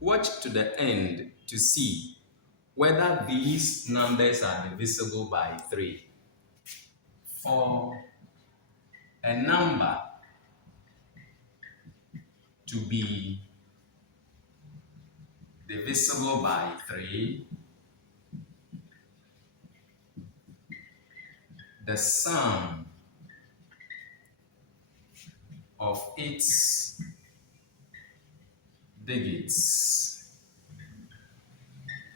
Watch to the end to see whether these numbers are divisible by 3. For a number to be divisible by 3, the sum of its digits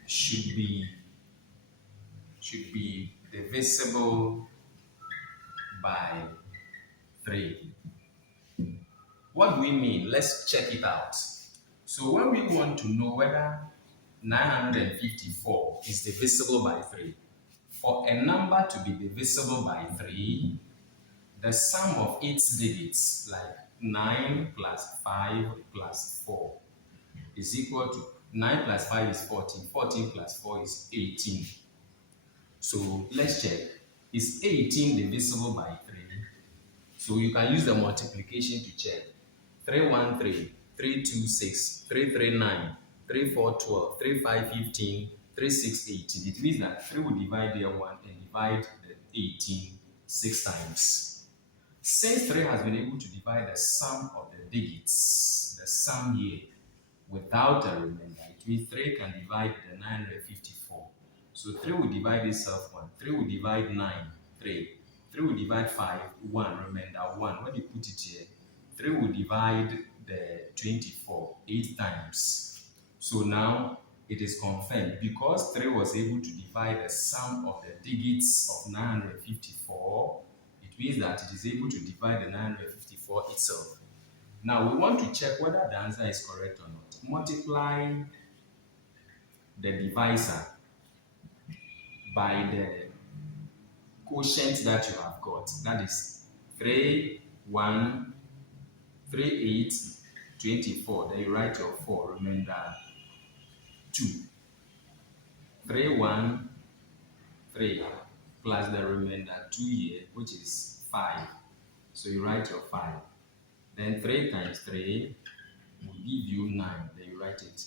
should be divisible by 3. What do we mean? Let's check it out. So when we want to know whether 954 is divisible by 3, for a number to be divisible by 3, the sum of its digits, like 9 plus 5 plus 4, is equal to 9 plus 5 is 14, 14 plus 4 is 18. So let's check. Is 18 divisible by 3? So you can use the multiplication to check. 3 1 3, 3 2 6, 3 3 9, 3 4 12, 3 5 15, 3 6 18. It means that 3 will divide there 1 and divide the 18 6 times. Since 3 has been able to divide the sum of the digits, the sum here, without a remainder, it means 3 can divide the 954. So 3 will divide itself 1. 3 will divide 9, 3. 3 will divide 5, 1, remainder 1. When you put it here, 3 will divide the 24 8 times. So now it is confirmed because 3 was able to divide the sum of the digits of 954, it means that it is able to divide the 954 itself. Now we want to check whether the answer is correct or not. Multiply the divisor by the quotient that you have got. That is 3, 1, 3, 8, 24. Then you write your 4, remainder 2. 3, 1, 3, plus the remainder 2 here, which is 5. So you write your 5. Then 3 times 3 will give you 9. Then you write it.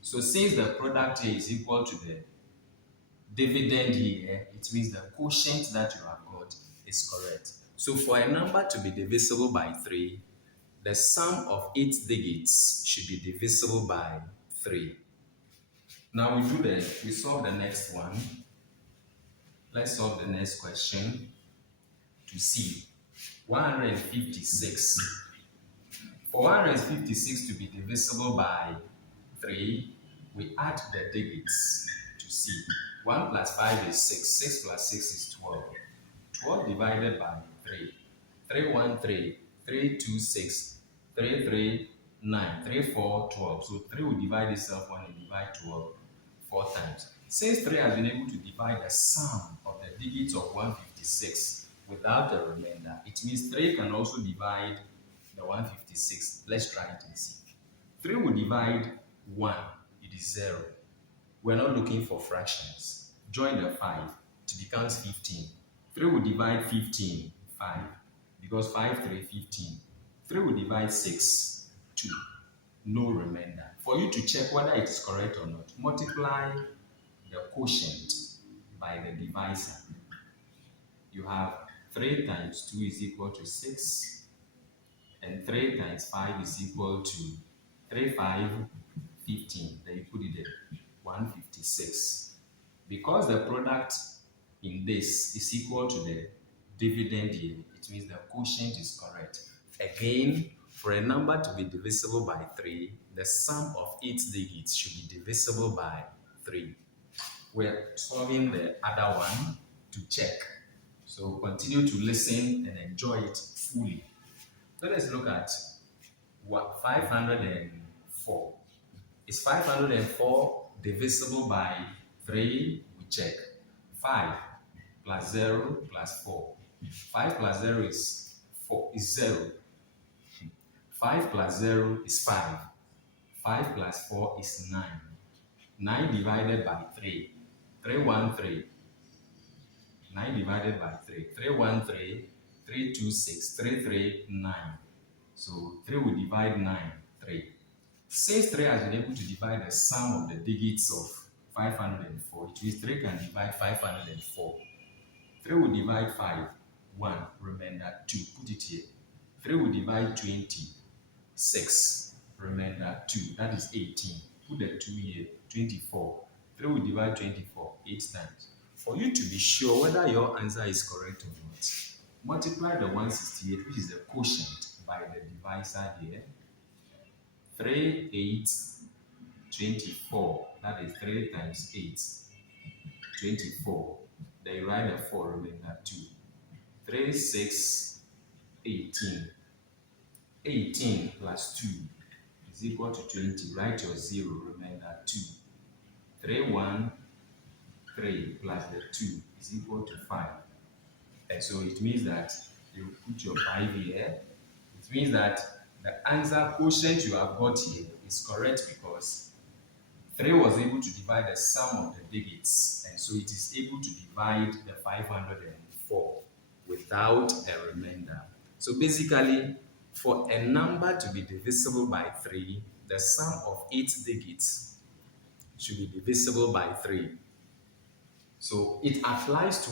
So since the product here is equal to the dividend here, it means the quotient that you have got is correct. So for a number to be divisible by 3, the sum of its digits should be divisible by 3. Now we solve the next one. Let's solve the next question to see 156. For 156 to be divisible by 3, we add the digits to see. 1 plus 5 is 6. 6 plus 6 is 12. 12 divided by 3. 3 1 3. 3 2 6. 3 3 9. 3 4 12. So 3 will divide itself 1 and divide 12 4 times. Since 3 has been able to divide the sum of the digits of 156 without a remainder, it means 3 can also divide the 156. Let's try it and see. 3 will divide 1. It is 0. We're not looking for fractions. Join the 5. It becomes 15. 3 will divide 15. 5. Because 5, 3, 15. 3 will divide 6. 2. No remainder. For you to check whether it is correct or not, multiply the quotient by the divisor. You have 3 times 2 is equal to 6, and 3 times 5 is equal to 3, 5, 15. Then you put it there, 156. Because the product in this is equal to the dividend here, it means the quotient is correct. Again, for a number to be divisible by 3, the sum of its digits should be divisible by 3. We're solving the other one to check. So continue to listen and enjoy it fully. Let us look at 504. Is 504 divisible by 3? We check. 5 plus 0 plus 4. 5 plus 0 is 0. 5 plus 0 is 5. 5 plus 4 is 9. 9 divided by 3. 3 1 3. 9 divided by 3. 3 1 3. 3 2 6. 3 3 9. So 3 will divide 9. 3. Since 3 has been able to divide the sum of the digits of 504, it means 3 can divide 504. 3 will divide 5, 1, remainder 2, put it here. 3 will divide 20, 6, remainder 2, that is 18. Put the 2 here, 24. 3 will divide 24, 8 times. For you to be sure whether your answer is correct or not, multiply the 168, which is the quotient, by the divisor here. 3, 8, 24. That is 3 times 8, 24. Then you write the 4, remainder 2. 3, 6, 18. 18 plus 2 is equal to 20. Write your 0, remainder 2. 3, 1, 3 plus the 2 is equal to 5. And so it means that you put your 5 here. It means that the answer quotient you have got here is correct because 3 was able to divide the sum of the digits, and so it is able to divide the 504 without a remainder. So basically, for a number to be divisible by 3, the sum of its digits should be divisible by 3. So it applies to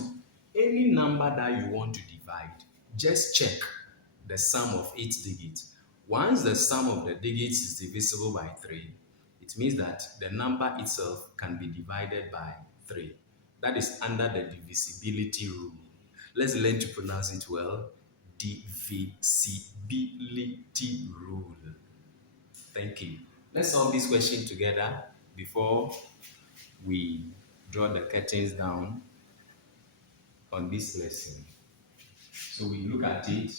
any number that you want to divide. Just check the sum of its digits. Once the sum of the digits is divisible by 3, it means that the number itself can be divided by 3. That is under the divisibility rule. Let's learn to pronounce it well. Divisibility rule. Thank you. Let's solve this question together before we draw the curtains down on this lesson. So we look at it.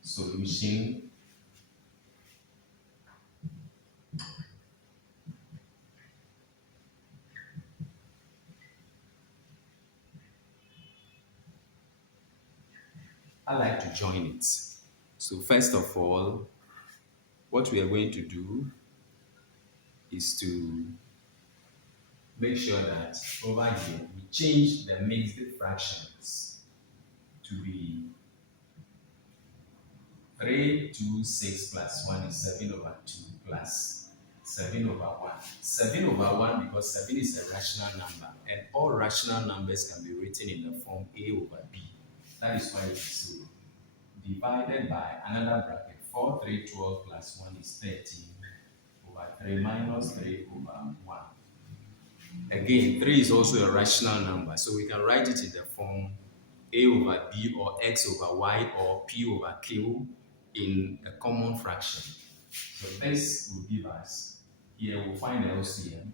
Solution. I like to join it. So first of all, what we are going to do is to make sure that over here we change the mixed fractions to be 3, 2, 6 plus 1 is 7 over 2 plus 7 over 1. 7 over 1 because 7 is a rational number, and all rational numbers can be written in the form A over B. That is why it's so. Divided by another bracket, 4, 3, 12 plus 1 is 13 over 3 minus 3 over 1. Again, 3 is also a rational number, so we can write it in the form A over B or X over Y or P over Q in a common fraction. So this will give us, here we'll find the LCM.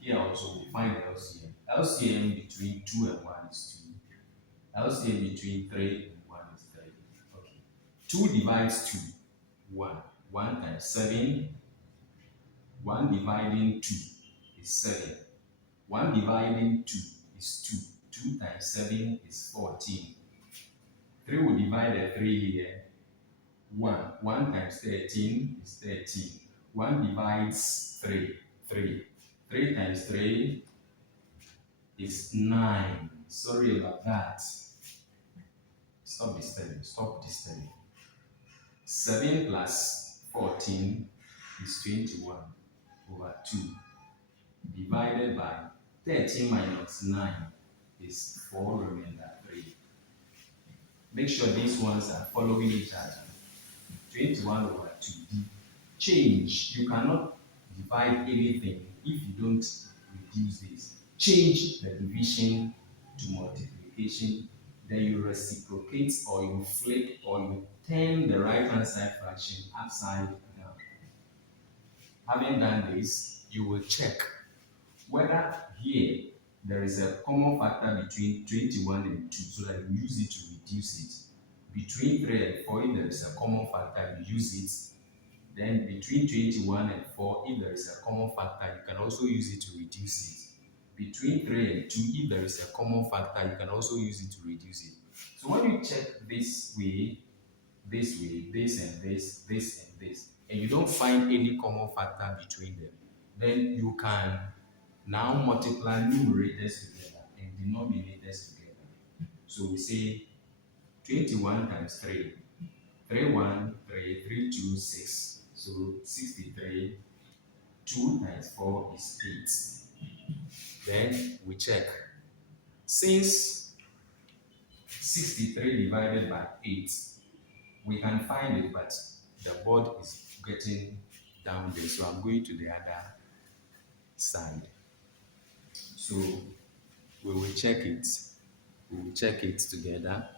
Here also we'll find the LCM. LCM between 2 and 1 is 2. LCM between 3 and 1 is 3. Okay. 2 divides 2. 1. 1 times 7. 1 dividing 2 is 7. 1 dividing 2 is 2. 2 times 7 is 14. 3 will divide the 3 here. 1. 1 times 13 is 13. 1 divides 3. 3. 3 times 3 is 9. Sorry about that. Stop disturbing. Stop disturbing. 7 plus 14 is 21 over 2. Divided by 13 minus 9 is 4, remainder 3. Make sure these ones are following each other. 21 over 2. Change. You cannot divide anything if you don't reduce this. Change the division to multiplication. Then you reciprocate, or you flip, or you turn the right hand side fraction upside down. Having done this, you will check whether here there is a common factor between 21 and 2, so that you use it to reduce it. Between 3 and 4, if there is a common factor, you use it. Then between 21 and 4, if there is a common factor, you can also use it to reduce it. Between 3 and 2, if there is a common factor, you can also use it to reduce it. So when you check this way, this and this, and you don't find any common factor between them, then you can now multiply numerators together and denominators together. So we say 21 times 3 313, 326. So 63. 2 times 4 is 8. Then we check. Since 63 divided by 8, we can find it, but the board is getting down there. So I'm going to the other side. So we will check it. We will check it together.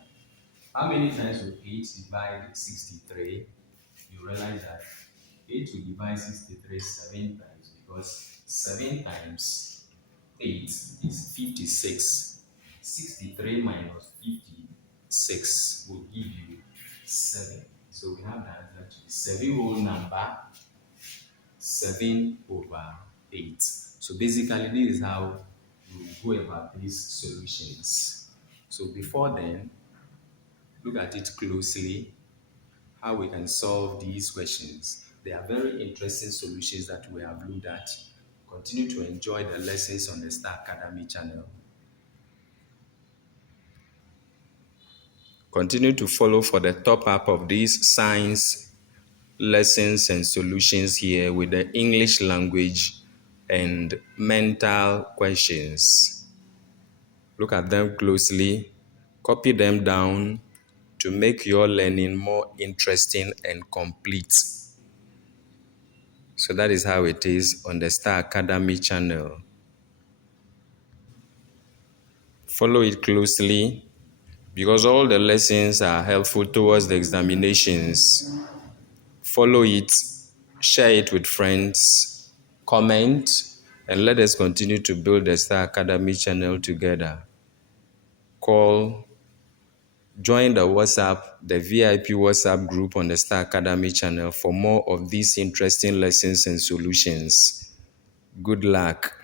How many times will 8 divide 63? You realize that 8 will divide 63 7 times, because 7 times 8 is 56. 63 minus 56 will give you 7. So we have the answer to be 7 whole number, 7 over 8. So basically, this is how we go about these solutions. So before then, look at it closely, how we can solve these questions. They are very interesting solutions that we have looked at. Continue to enjoy the lessons on the Star Academy channel. Continue to follow for the top up of these science lessons and solutions here with the English language and mental questions. Look at them closely, copy them down to make your learning more interesting and complete. So that is how it is on the Star Academy channel. Follow it closely because all the lessons are helpful towards the examinations. Follow it, share it with friends, comment, and let us continue to build the Star Academy channel together. Join the VIP WhatsApp group on the Star Academy channel for more of these interesting lessons and solutions. Good luck.